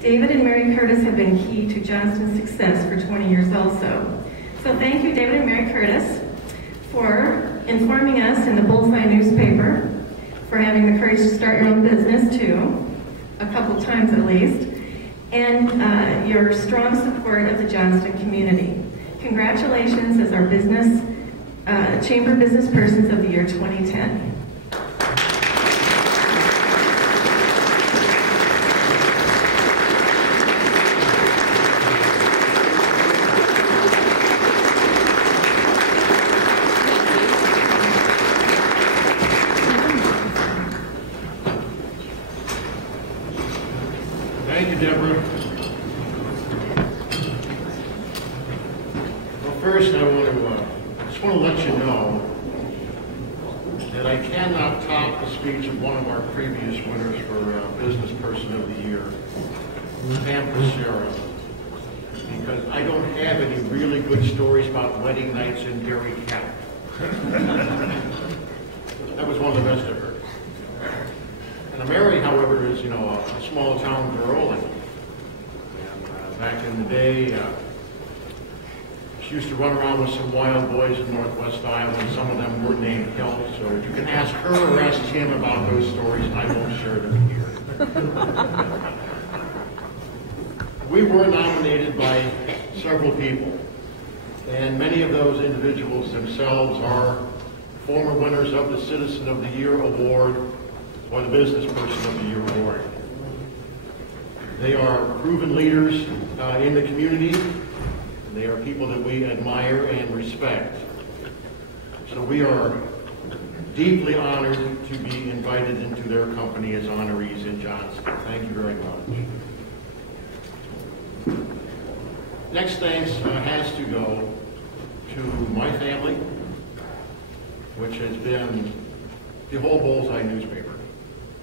David and Mary Curtis have been key to Johnston's success for 20 years also. So thank you, David and Mary Curtis, for informing us in the Bullseye newspaper, for having the courage to start your own business too, a couple times at least, and your strong support of the Johnston community. Congratulations as our Chamber Business Persons of the Year 2010. Thank you, Deborah. Well, first I just want to let you know that I cannot top the speech of one of our previous winners for Business Person of the Year, Pam Becerra, because I don't have any really good stories about wedding nights in Derry County. That was one of the best I've heard. And Mary, however, is, a small town girl, and back in the day, she used to run around with some wild boys in Northwest Iowa, and some of them were named Kelp, so you can ask her or ask him about those stories. I won't share them here. We were nominated by several people, and many of those individuals themselves are former winners of the Citizen of the Year Award or the Business Person of the Year Award. They are proven leaders in the community. They are people that we admire and respect. So we are deeply honored to be invited into their company as honorees in Johnston. Thank you very much. Next thanks has to go to my family, which has been the whole Bullseye newspaper.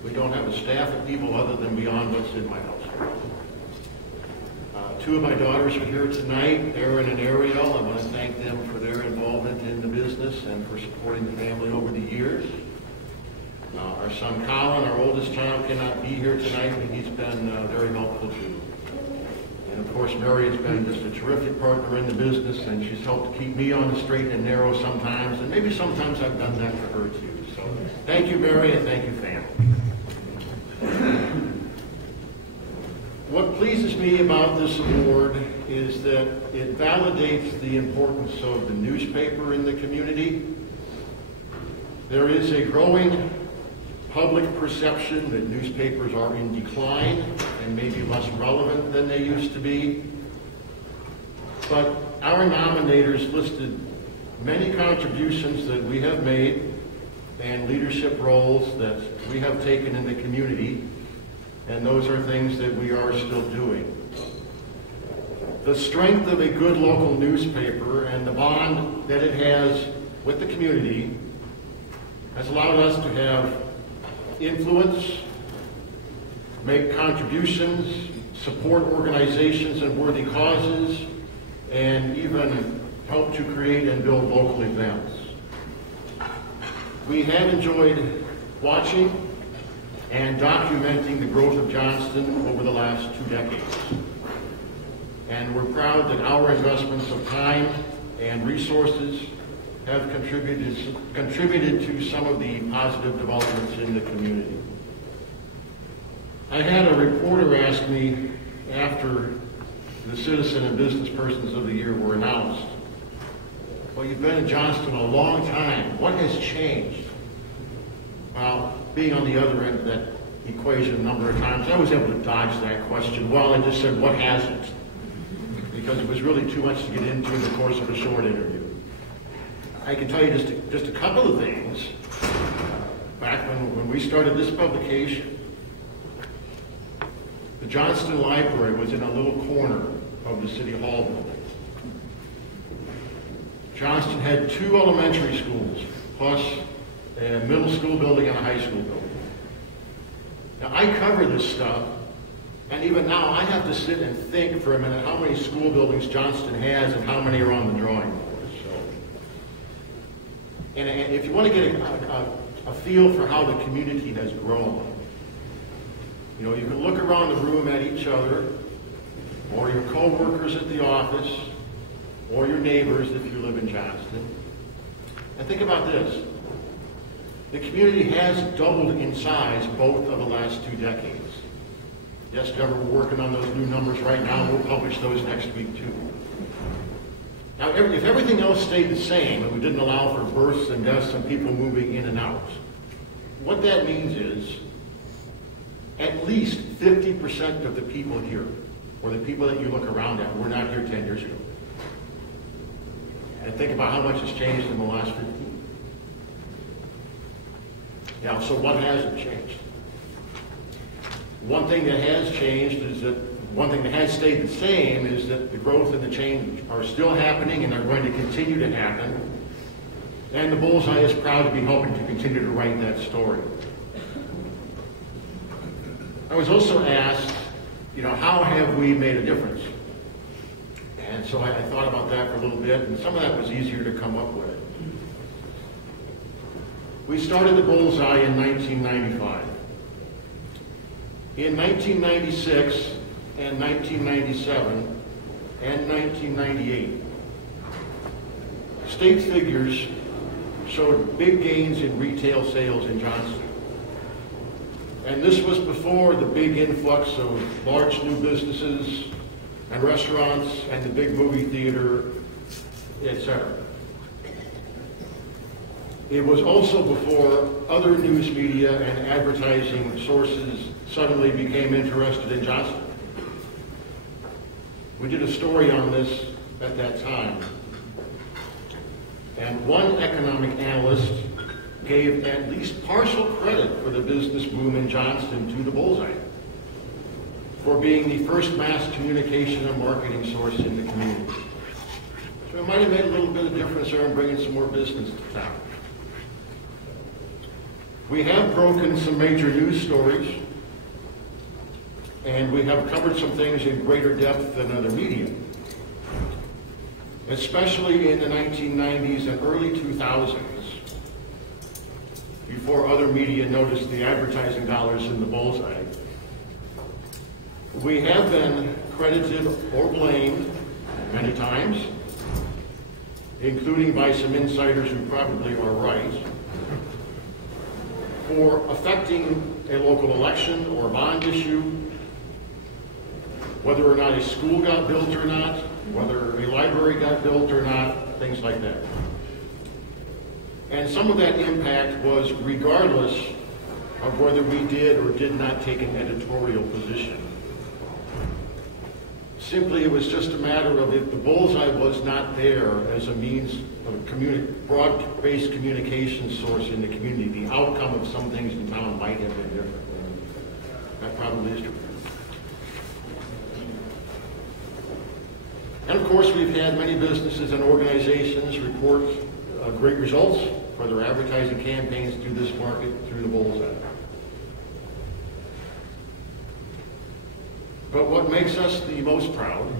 We don't have a staff of people other than beyond what's in my house. Two of my daughters are here tonight, Erin and Ariel. I want to thank them for their involvement in the business and for supporting the family over the years. Our son Colin, our oldest child, cannot be here tonight, but he's been very helpful too. And of course, Mary has been just a terrific partner in the business, and she's helped to keep me on the straight and narrow sometimes, and maybe sometimes I've done that for her too. So thank you, Mary, and thank you, family. What pleases me about this award is that it validates the importance of the newspaper in the community. There is a growing public perception that newspapers are in decline and maybe less relevant than they used to be. But our nominators listed many contributions that we have made and leadership roles that we have taken in the community, and those are things that we are still doing. The strength of a good local newspaper and the bond that it has with the community has allowed us to have influence, make contributions, support organizations and worthy causes, and even help to create and build local events. We have enjoyed watching and documenting the growth of Johnston over the last 2 decades. And we're proud that our investments of time and resources have contributed to some of the positive developments in the community. I had a reporter ask me after the Citizen and Business Persons of the Year were announced, well, you've been in Johnston a long time. What has changed? Well, being on the other end of that equation a number of times, I was able to dodge that question. Well, I just said, what hasn't? Because it was really too much to get into in the course of a short interview. I can tell you just a couple of things. Back when we started this publication, the Johnston Library was in a little corner of the City Hall building. Johnston had 2 elementary schools, plus a middle school building and a high school building. Now, I cover this stuff, and even now I have to sit and think for a minute how many school buildings Johnston has and how many are on the drawing board. So, and if you want to get a feel for how the community has grown, You know, you can look around the room at each other, or your co-workers at the office, or your neighbors if you live in Johnston. And think about this. The community has doubled in size both of the last 2 decades. Yes, Trevor, we're working on those new numbers right now. We'll publish those next week too. Now, if everything else stayed the same and we didn't allow for births and deaths and people moving in and out, what that means is at least 50% of the people here, or the people that you look around at, were not here 10 years ago. And think about how much has changed in the last 15. Now, so what hasn't changed? One thing that has changed is that one thing that has stayed the same is that the growth and the change are still happening and are going to continue to happen. And the Bullseye is proud to be helping to continue to write that story. I was also asked, you know, how have we made a difference? And so I thought about that for a little bit, and some of that was easier to come up with. We started the Bullseye in 1995. In 1996 and 1997 and 1998, state figures showed big gains in retail sales in Johnston. And this was before the big influx of large new businesses and restaurants and the big movie theater, etc. It was also before other news media and advertising sources suddenly became interested in Johnston. We did a story on this at that time. And one economic analyst gave at least partial credit for the business boom in Johnston to the Bullseye for being the first mass communication and marketing source in the community. So it might have made a little bit of difference there in bringing some more business to town. We have broken some major news stories, and we have covered some things in greater depth than other media, especially in the 1990s and early 2000s, before other media noticed the advertising dollars in the Bullseye. We have been credited or blamed many times, including by some insiders who probably are right, for affecting a local election or bond issue, whether or not a school got built or not, whether a library got built or not, things like that. And some of that impact was regardless of whether we did or did not take an editorial position. Simply, it was just a matter of if the Bullseye was not there as a means of a broad-based communication source in the community, the outcome of some things in town might have been different. That probably is true. And of course, we've had many businesses and organizations report great results for their advertising campaigns through this market, through the Bullseye. But what makes us the most proud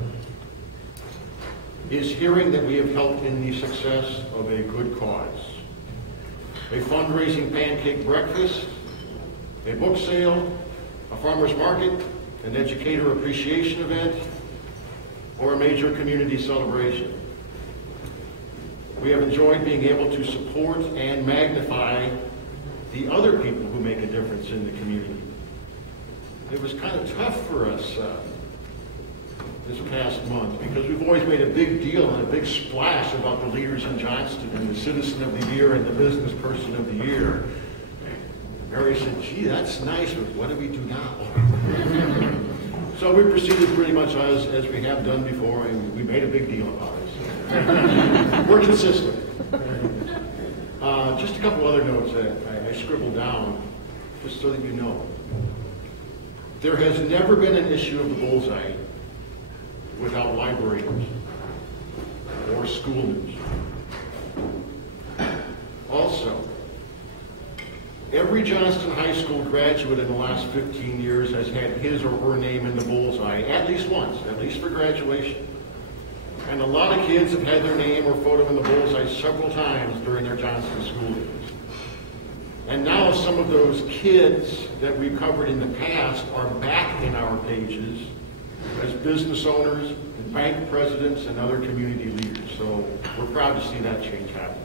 is hearing that we have helped in the success of a good cause. A fundraising pancake breakfast, a book sale, a farmer's market, an educator appreciation event, or a major community celebration. We have enjoyed being able to support and magnify the other people who make a difference in the community. It was kind of tough for us this past month because we've always made a big deal and a big splash about the leaders in Johnston and the Citizen of the Year and the Business Person of the Year. Mary said, gee, that's nice, but what do we do now? So we proceeded pretty much as we have done before, and we made a big deal about it. We're consistent. Just a couple other notes that I scribbled down, just so that you know. There has never been an issue of the Bullseye without library news or school news. Also, every Johnston High School graduate in the last 15 years has had his or her name in the Bullseye at least once, at least for graduation. And a lot of kids have had their name or photo in the Bullseye several times during their Johnston school years. And now some of those kids that we've covered in the past are back in our pages as business owners and bank presidents and other community leaders. So we're proud to see that change happen.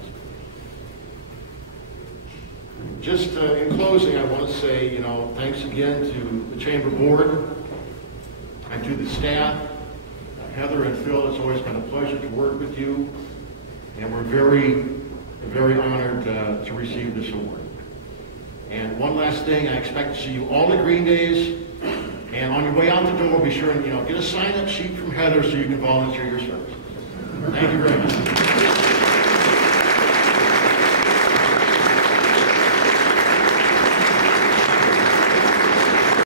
Just in closing, I want to say, thanks again to the Chamber Board and to the staff. Heather and Phil, it's always been a pleasure to work with you, and we're very, very honored to receive this award. And one last thing, I expect to see you all at Green Days, and on your way out the door, be sure and get a sign-up sheet from Heather so you can volunteer your services. Thank you very much.